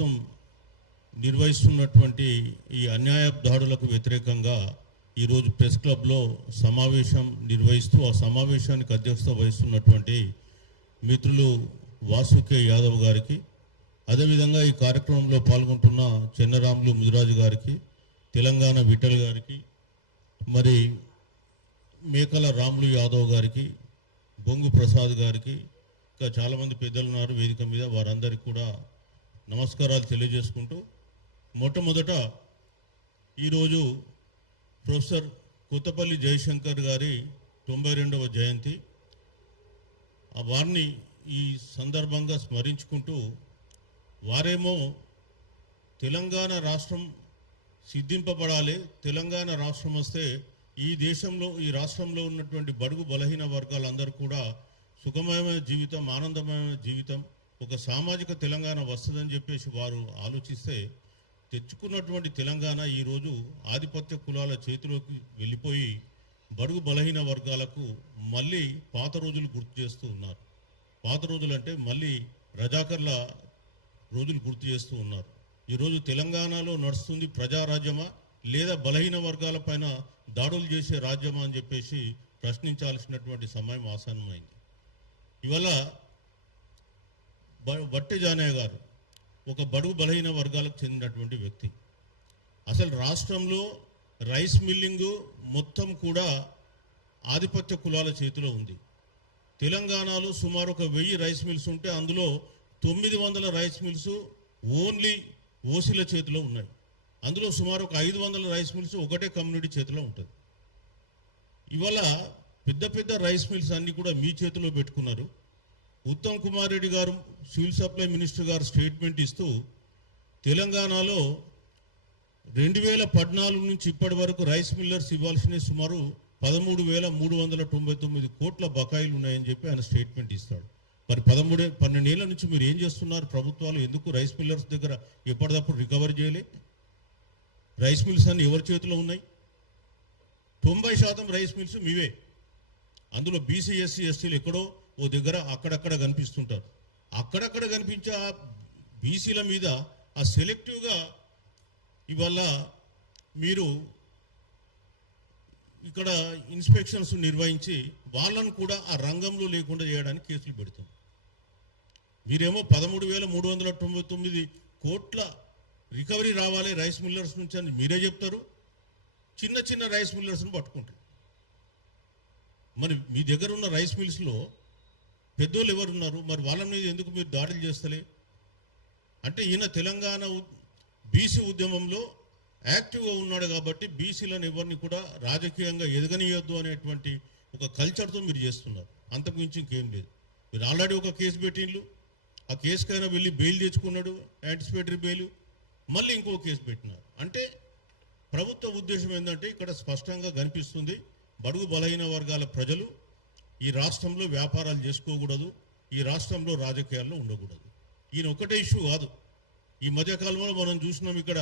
ప్రభుత్వం నిర్వహిస్తున్నటువంటి ఈ అన్యాయ దాడులకు వ్యతిరేకంగా ఈరోజు ప్రెస్ క్లబ్లో సమావేశం నిర్వహిస్తూ ఆ సమావేశానికి అధ్యక్షత వహిస్తున్నటువంటి మిత్రులు వాసుకే యాదవ్ గారికి, అదేవిధంగా ఈ కార్యక్రమంలో పాల్గొంటున్న చెన్నరాములు ముదిరాజు గారికి, తెలంగాణ విఠల్ గారికి, మరి మేకల రాములు యాదవ్ గారికి, బొంగు ప్రసాద్ గారికి, ఇంకా చాలామంది పెద్దలు ఉన్నారు వేదిక మీద, వారందరికీ కూడా నమస్కారాలు తెలియజేసుకుంటూ, మొట్టమొదట ఈరోజు ప్రొఫెసర్ కొత్తపల్లి జయశంకర్ గారి 92వ జయంతి. వారిని ఈ సందర్భంగా స్మరించుకుంటూ, వారేమో తెలంగాణ రాష్ట్రం సిద్ధింపబడాలి, తెలంగాణ రాష్ట్రం వస్తే ఈ దేశంలో ఈ రాష్ట్రంలో ఉన్నటువంటి బడుగు బలహీన వర్గాలందరూ కూడా సుఖమయమైన జీవితం, ఆనందమయమైన జీవితం, ఒక సామాజిక తెలంగాణ వస్తుందని చెప్పేసి వారు ఆలోచిస్తే తెచ్చుకున్నటువంటి తెలంగాణ ఈరోజు ఆధిపత్య కులాల చేతిలోకి వెళ్ళిపోయి బడుగు బలహీన వర్గాలకు మళ్ళీ పాత రోజులు గుర్తు చేస్తూ ఉన్నారు. పాత రోజులు అంటే మళ్ళీ రజాకర్ల రోజులు గుర్తు చేస్తూ ఉన్నారు. ఈరోజు తెలంగాణలో నడుస్తుంది ప్రజారాజ్యమా లేదా బలహీన వర్గాల పైన దాడులు చేసే రాజ్యమా అని చెప్పేసి ప్రశ్నించాల్సినటువంటి సమయం ఆసన్నమైంది. ఇవాళ బట్టి జానయ్య గారు ఒక బడుగు బలహీన వర్గాలకు చెందినటువంటి వ్యక్తి. అసలు రాష్ట్రంలో రైస్ మిల్లింగు మొత్తం కూడా ఆధిపత్య కులాల చేతిలో ఉంది. తెలంగాణలో సుమారు 1000 రైస్ మిల్స్ ఉంటే అందులో 900 రైస్ మిల్స్ ఓన్లీ ఓసీల చేతిలో ఉన్నాయి. అందులో సుమారు 500 రైస్ మిల్స్ ఒకటే కమ్యూనిటీ చేతిలో ఉంటుంది. ఇవాళ పెద్ద పెద్ద రైస్ మిల్స్ అన్నీ కూడా మీ చేతిలో పెట్టుకున్నారు. ఉత్తమ్ కుమార్ రెడ్డి గారు సివిల్ సప్లై మినిస్టర్ గారు స్టేట్మెంట్ ఇస్తూ తెలంగాణలో 2014 నుంచి ఇప్పటి వరకు రైస్ మిల్లర్స్ ఇవ్వాల్సిన సుమారు 13,399 కోట్ల బకాయిలు ఉన్నాయని చెప్పి ఆయన స్టేట్మెంట్ ఇస్తాడు. మరి 12 ఏళ్ల నుంచి మీరు ఏం చేస్తున్నారు? ప్రభుత్వాలు ఎందుకు రైస్ మిల్లర్స్ దగ్గర ఎప్పటికప్పుడు రికవరీ చేయలే? రైస్ మిల్స్ అన్ని ఎవరి చేతిలో ఉన్నాయి? 90% రైస్ మిల్స్ మీవే. అందులో బీసీ ఎస్సీ ఎస్టీలు ఎక్కడో ఓ దగ్గర అక్కడక్కడ కనిపిస్తుంటారు. అక్కడక్కడ కనిపించే ఆ బీసీల మీద ఆ సెలెక్టివ్గా ఇవాళ మీరు ఇక్కడ ఇన్స్పెక్షన్స్ నిర్వహించి వాళ్ళను కూడా ఆ రంగంలో లేకుండా చేయడానికి కేసులు పెడతాం. మీరేమో 13,399 కోట్ల రికవరీ రావాలి రైస్ మిల్లర్స్ నుంచి అని మీరే చెప్తారు. చిన్న చిన్న రైస్ మిల్లర్స్ని పట్టుకుంటారు. మరి మీ దగ్గర ఉన్న రైస్ మిల్స్లో పెద్దోళ్ళు ఎవరున్నారు? మరి వాళ్ళ మీద ఎందుకు మీరు దాడులు చేస్తలే? అంటే ఈయన తెలంగాణ బీసీ ఉద్యమంలో యాక్టివ్గా ఉన్నాడు కాబట్టి బీసీలను ఎవరిని కూడా రాజకీయంగా ఎదగనీయొద్దు అనేటువంటి ఒక కల్చర్తో మీరు చేస్తున్నారు. అంతకు మించి ఇంకేం లేదు. మీరు ఆల్రెడీ ఒక కేసు పెట్టిండ్రు, ఆ కేసుకైనా వెళ్ళి బెయిల్ తెచ్చుకున్నాడు, యాంటిసిపేటరీ బెయిల్, మళ్ళీ ఇంకో కేసు పెట్టినారు. అంటే ప్రభుత్వ ఉద్దేశం ఏంటంటే ఇక్కడ స్పష్టంగా కనిపిస్తుంది, బడుగు బలహీన వర్గాల ప్రజలు ఈ రాష్ట్రంలో వ్యాపారాలు చేసుకోకూడదు, ఈ రాష్ట్రంలో రాజకీయాల్లో ఉండకూడదు. ఈయన ఒకటే ఇష్యూ కాదు. ఈ మధ్యకాలంలో మనం చూసినాం ఇక్కడ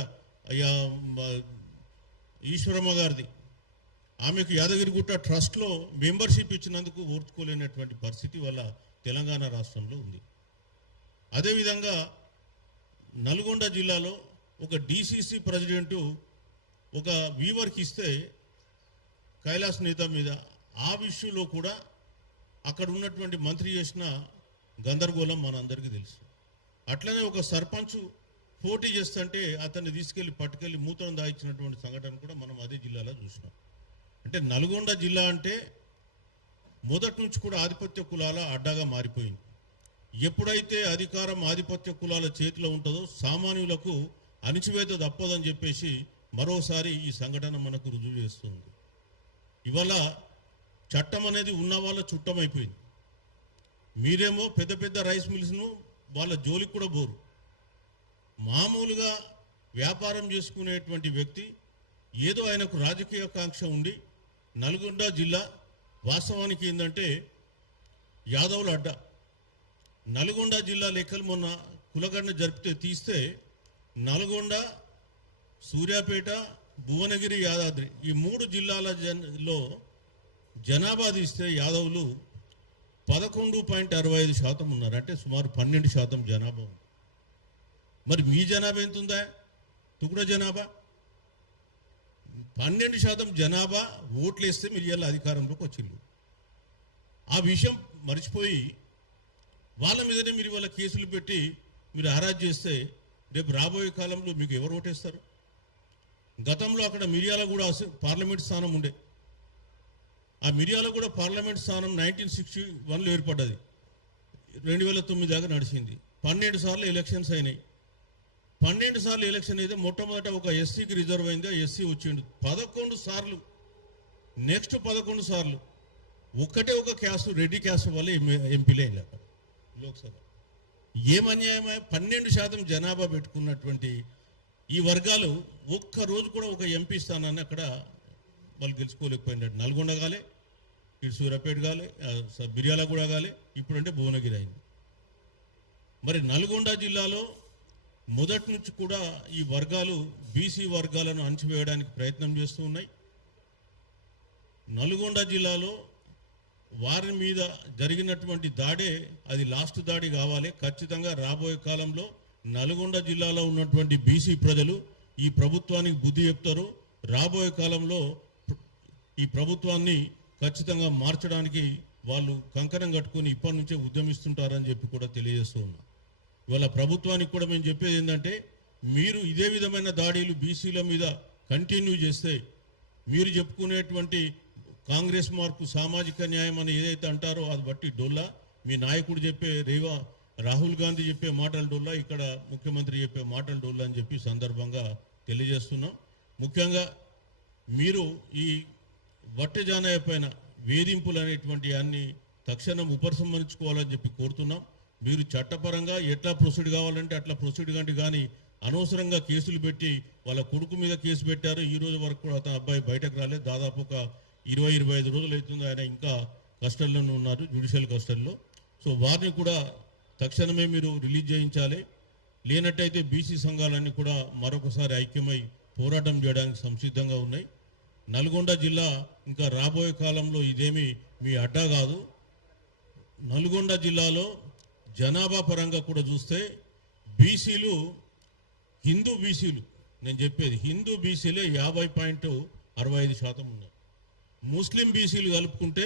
ఈశ్వరమ్మ గారిది, ఆమెకు యాదగిరిగుట్ట ట్రస్ట్లో మెంబర్షిప్ ఇచ్చినందుకు ఓర్చుకోలేనటువంటి పరిస్థితి వల్ల తెలంగాణ రాష్ట్రంలో ఉంది. అదేవిధంగా నల్గొండ జిల్లాలో ఒక డిసిసి ప్రెసిడెంటు ఒక వీవర్కి ఇస్తే కైలాస్ నేత మీద ఆ విషయంలో కూడా అక్కడ ఉన్నటువంటి మంత్రి చేసిన గందరగోళం మనందరికీ తెలుసు. అట్లనే ఒక సర్పంచ్ పోటీ చేస్తుంటే అతన్ని తీసుకెళ్లి పట్టుకెళ్ళి మూత్రం దాయించినటువంటి సంఘటన కూడా మనం అదే జిల్లాలో చూసినాం. అంటే నల్గొండ జిల్లా అంటే మొదటి నుంచి కూడా ఆధిపత్య కులాల అడ్డాగా మారిపోయింది. ఎప్పుడైతే అధికారం ఆధిపత్య కులాల చేతిలో ఉంటుందో సామాన్యులకు అణిచివేత తప్పదని చెప్పేసి మరోసారి ఈ సంఘటన మనకు రుజువు చేస్తుంది. ఇవాళ చట్టం అనేది ఉన్న వాళ్ళ చుట్టమైపోయింది. మీరేమో పెద్ద పెద్ద రైస్ మిల్స్ను వాళ్ళ జోలికి కూడా పోరు. మామూలుగా వ్యాపారం చేసుకునేటువంటి వ్యక్తి ఏదో ఆయనకు రాజకీయ కాంక్ష ఉండి నల్గొండ జిల్లా వాస్తవానికి ఏంటంటే యాదవుల అడ్డ. నల్గొండ జిల్లా లెక్కలు మొన్న కులగడన జరిపితే తీస్తే నల్గొండ, సూర్యాపేట, భువనగిరి, యాదాద్రి ఈ 3 జిల్లాలలో జనాభా తీస్తే యాదవులు 11.65% ఉన్నారు. అంటే సుమారు 12% జనాభా ఉంది. మరి మీ జనాభా ఎంత ఉందా? తుగుడ జనాభా 12% జనాభా ఓట్లు వేస్తే మీరు ఇవాళ అధికారంలోకి వచ్చిండ్రు. ఆ విషయం మర్చిపోయి వాళ్ళ మీదనే మీరు ఇవాళ కేసులు పెట్టి మీరు హరాజ్ చేస్తే రేపు రాబోయే కాలంలో మీకు ఎవరు ఓటేస్తారు? గతంలో అక్కడ మిర్యాలగూడ పార్లమెంట్ స్థానం ఉండే. ఆ మిర్యాలగూడ పార్లమెంట్ స్థానం 1961లో ఏర్పడ్డది. 2009 దాకా నడిచింది. 12 సార్లు ఎలక్షన్స్ అయినాయి. 12 సార్లు ఎలక్షన్ అయితే మొట్టమొదట ఒక ఎస్సీకి రిజర్వ్ అయింది. ఎస్సీ వచ్చిండు 11 సార్లు. నెక్స్ట్ 11 సార్లు ఒక్కటే ఒక క్యాస్ట్, రెడ్డి క్యాస్ట్ వల్ల ఎంపీలే అయింది అక్కడ లోక్సభ. ఏం అన్యాయమా? 12% జనాభా పెట్టుకున్నటువంటి ఈ వర్గాలు ఒక్క రోజు కూడా ఒక ఎంపీ స్థానాన్ని అక్కడ వాళ్ళు గెలుచుకోలేకపోయినట్టు. నల్గొండ కాలే, ఇటు సూర్యాపేట కాలే, మిర్యాలగూడ కాలే, ఇప్పుడంటే భువనగిరి అయింది. మరి నల్గొండ జిల్లాలో మొదటి నుంచి కూడా ఈ వర్గాలు బీసీ వర్గాలను అణచివేయడానికి ప్రయత్నం చేస్తూ ఉన్నాయి. నల్గొండ జిల్లాలో వారి మీద జరిగినటువంటి దాడే అది లాస్ట్ దాడి కావాలి. ఖచ్చితంగా రాబోయే కాలంలో నల్గొండ జిల్లాలో ఉన్నటువంటి బీసీ ప్రజలు ఈ ప్రభుత్వానికి బుద్ధి చెప్తారు. రాబోయే కాలంలో ఈ ప్రభుత్వాన్ని ఖచ్చితంగా మార్చడానికి వాళ్ళు కంకణం కట్టుకొని ఇప్పటి నుంచే ఉద్యమిస్తుంటారని చెప్పి కూడా తెలియజేస్తూ ఉన్నా. ఇవాళ ప్రభుత్వానికి కూడా మేము చెప్పేది ఏంటంటే, మీరు ఇదే విధమైన దాడులు బీసీల మీద కంటిన్యూ చేస్తే మీరు చెప్పుకునేటువంటి కాంగ్రెస్ మార్కు సామాజిక న్యాయం అని ఏదైతే అంటారో అది బట్టి డొల్లా, మీ నాయకుడు చెప్పే రాహుల్ గాంధీ చెప్పే మాటలు డొల్లా, ఇక్కడ ముఖ్యమంత్రి చెప్పే మాటలు డొల్లా అని చెప్పి సందర్భంగా తెలియజేస్తున్నాం. ముఖ్యంగా మీరు ఈ వట్టెజానయ్య పైన వేధింపులు అనేటువంటి అన్ని తక్షణం ఉపసంహరించుకోవాలని చెప్పి కోరుతున్నాం. మీరు చట్టపరంగా ఎట్లా ప్రొసీడ్ కావాలంటే అట్లా ప్రొసీడ్ కంటే కానీ అనవసరంగా కేసులు పెట్టి వాళ్ళ కొడుకు మీద కేసు పెట్టారు. ఈ రోజు వరకు కూడా అతని అబ్బాయి బయటకు రాలేదు. దాదాపు ఒక 20-25 రోజులు అవుతుంది. ఆయన ఇంకా కస్టడీలోనే ఉన్నారు, జ్యుడిషియల్ కస్టడీలో. సో వారిని కూడా తక్షణమే మీరు రిలీజ్ చేయించాలి. లేనట్టయితే బీసీ సంఘాలన్నీ కూడా మరొకసారి ఐక్యమై పోరాటం చేయడానికి సంసిద్ధంగా ఉన్నాయి. నల్గొండ జిల్లా ఇంకా రాబోయే కాలంలో ఇదేమి మీ అడ్డా కాదు. నల్గొండ జిల్లాలో జనాభా పరంగా కూడా చూస్తే బీసీలు, హిందూ బీసీలు, నేను చెప్పేది హిందూ బీసీలే 50.65% ఉన్నారు. ముస్లిం బీసీలు కలుపుకుంటే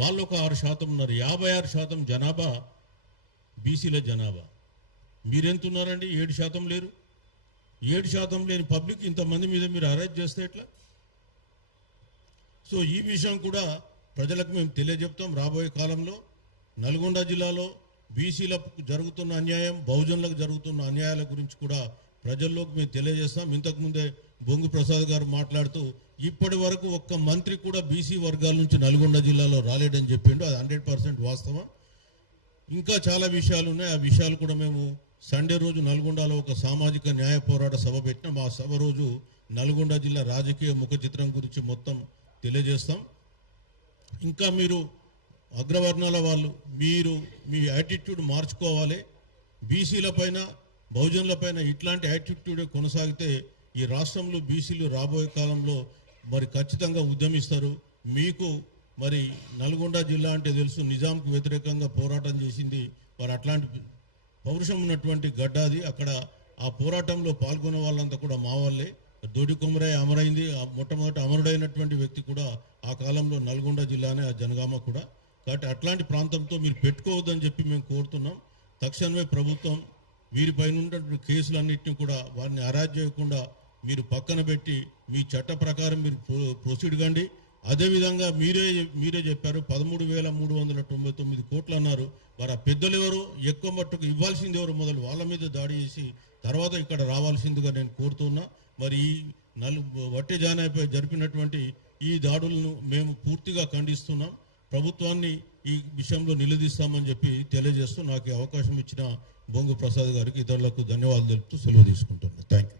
వాళ్ళు ఒక 6% ఉన్నారు. 56% జనాభా బీసీల జనాభా. మీరెంత ఉన్నారండి? 7% లేరు. 7% లేని పబ్లిక్ ఇంతమంది మీద మీరు అరెస్ట్ చేస్తే ఎట్లా? సో ఈ విషయం కూడా ప్రజలకు మేము తెలియజెప్తాం. రాబోయే కాలంలో నల్గొండ జిల్లాలో బీసీలకు జరుగుతున్న అన్యాయం, బహుజనులకు జరుగుతున్న అన్యాయాల గురించి కూడా ప్రజల్లోకి మేము తెలియజేస్తాం. ఇంతకుముందే బొంగు ప్రసాద్ గారు మాట్లాడుతూ ఇప్పటి వరకు ఒక్క మంత్రి కూడా బీసీ వర్గాల నుంచి నల్గొండ జిల్లాలో రాలేడని చెప్పిండు. అది 100% వాస్తవం. ఇంకా చాలా విషయాలు ఉన్నాయి. ఆ విషయాలు కూడా మేము సండే రోజు నల్గొండలో ఒక సామాజిక న్యాయ పోరాట సభ పెట్టినాం. ఆ సభ రోజు నల్గొండ జిల్లా రాజకీయ ముఖ చిత్రం గురించి మొత్తం తెలియజేస్తాం. ఇంకా మీరు అగ్రవర్ణాల వాళ్ళు మీరు మీ యాటిట్యూడ్ మార్చుకోవాలి. బీసీల పైన, బహుజనుల పైన ఇట్లాంటి యాటిట్యూడే కొనసాగితే ఈ రాష్ట్రంలో బీసీలు రాబోయే కాలంలో మరి ఖచ్చితంగా ఉద్యమిస్తారు. మీకు మరి నల్గొండ జిల్లా అంటే తెలుసు, నిజాంకు వ్యతిరేకంగా పోరాటం చేసింది మరి అట్లాంటి పౌరుషం ఉన్నటువంటి గడ్డ అది. అక్కడ ఆ పోరాటంలో పాల్గొన్న వాళ్ళంతా కూడా మా వాళ్ళే. దొడి కొమరయ్య అమరైంది, మొట్టమొదటి అమరుడైనటువంటి వ్యక్తి కూడా ఆ కాలంలో నల్గొండ జిల్లానే, ఆ జనగామ కూడా. కాబట్టి అట్లాంటి ప్రాంతంతో మీరు పెట్టుకోవద్దని చెప్పి మేము కోరుతున్నాం. తక్షణమే ప్రభుత్వం వీరిపైన ఉన్నటువంటి కేసులన్నింటినీ కూడా వారిని అరెస్ట్ చేయకుండా మీరు పక్కన పెట్టి మీ చట్ట ప్రకారం మీరు ప్రొసీడ్ కండి. అదేవిధంగా మీరే చెప్పారు 13,399 కోట్లు అన్నారు. మరి ఆ పెద్దలు ఎవరు, ఎక్కువ మట్టుకు ఇవ్వాల్సింది ఎవరు, మొదలు వాళ్ళ మీద దాడి చేసి తర్వాత ఇక్కడ రావాల్సిందిగా నేను కోరుతున్నా. మరి ఈ వట్టెజానయ్యపై జరిపినటువంటి ఈ దాడులను మేము పూర్తిగా ఖండిస్తున్నాం. ప్రభుత్వాన్ని ఈ విషయంలో నిలదీస్తామని చెప్పి తెలియజేస్తూ నాకు ఈ అవకాశం ఇచ్చిన బొంగు ప్రసాద్ గారికి, ఇతరులకు ధన్యవాదాలు తెలుపుతూ సెలవు తీసుకుంటున్నాను. Thank you.